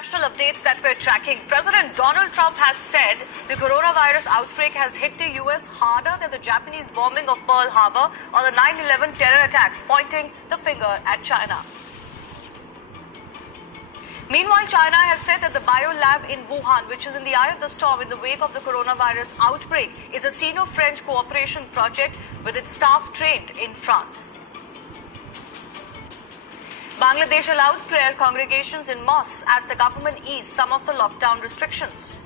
international updates that we're tracking. President Donald Trump has said the coronavirus outbreak has hit the U.S. harder than the Japanese bombing of Pearl Harbor or the 9/11 terror attacks, pointing the finger at China. Meanwhile, China has said that the biolab in Wuhan, which is in the eye of the storm in the wake of the coronavirus outbreak, is a Sino-French cooperation project with its staff trained in France. Bangladesh allowed prayer congregations in mosques as the government eased some of the lockdown restrictions.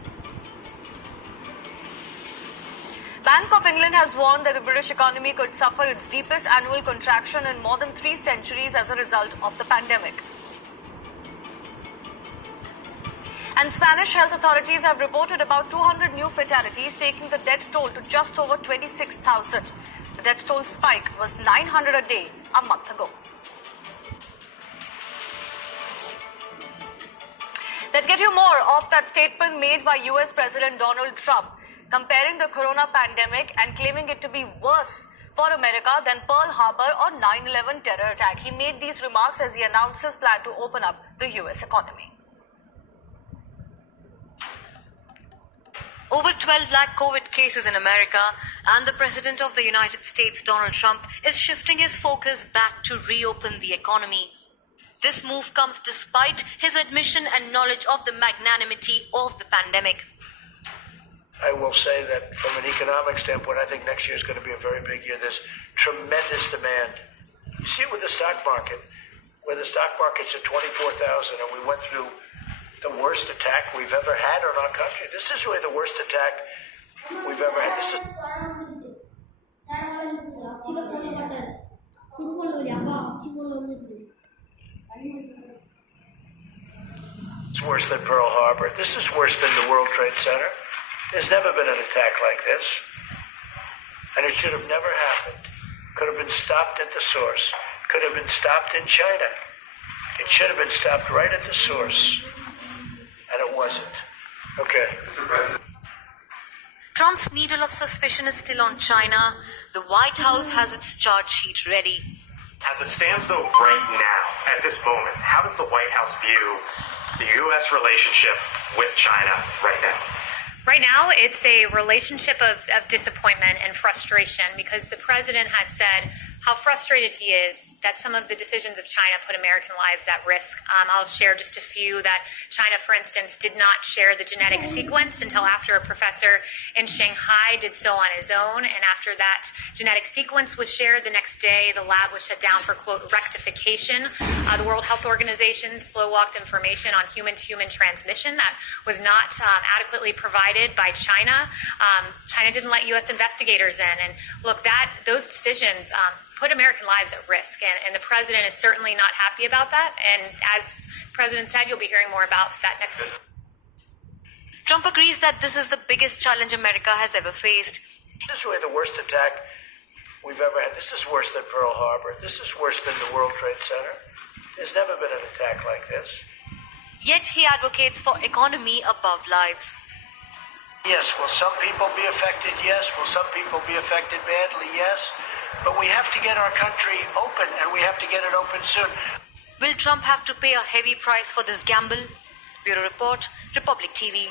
Bank of England has warned that the British economy could suffer its deepest annual contraction in more than 3 centuries as a result of the pandemic. And Spanish health authorities have reported about 200 new fatalities, taking the death toll to just over 26,000. The death toll spike was 900 a day a month ago. Let's get you more of that statement made by US President Donald Trump, comparing the corona pandemic and claiming it to be worse for America than Pearl Harbor or 9/11 terror attack. He made these remarks as he announced his plan to open up the US economy. Over 12 lakh COVID cases in America, and the President of the United States, Donald Trump, is shifting his focus back to reopen the economy. This move comes despite his admission and knowledge of the magnanimity of the pandemic. I will say that from an economic standpoint, I think next year is going to be a very big year. There's tremendous demand. You see it with the stock market, where the stock market's at 24,000 and we went through the worst attack we've ever had on our country. This is really the worst attack we've ever had. It's worse than Pearl Harbor. This is worse than the World Trade Center. There's never been an attack like this. And it should have never happened. Could have been stopped at the source. Could have been stopped in China. It should have been stopped right at the source. And it wasn't. Okay. Mr. President. Trump's needle of suspicion is still on China. The White House has its charge sheet ready. As it stands, though, right now, at this moment, how does the White House view the U.S. relationship with China right now? Right now, it's a relationship of disappointment and frustration because the president has said how frustrated he is that some of the decisions of China put American lives at risk. I'll share just a few that China, for instance, did not share the genetic sequence until after a professor in Shanghai did so on his own. And after that genetic sequence was shared the next day, the lab was shut down for, quote, rectification. The World Health Organization slow-walked information on human-to-human transmission that was not adequately provided by China. China didn't let U.S. investigators in. And look, those decisions put American lives at risk, and the president is certainly not happy about that. And as the president said, you'll be hearing more about that next week. Trump agrees that this is the biggest challenge America has ever faced. This is really the worst attack we've ever had. This is worse than Pearl Harbor. This is worse than the World Trade Center. There's never been an attack like this. Yet he advocates for economy above lives. Yes, will some people be affected? Yes. Will some people be affected badly? Yes. But we have to get our country open, and we have to get it open soon. Will Trump have to pay a heavy price for this gamble? Bureau Report, Republic TV.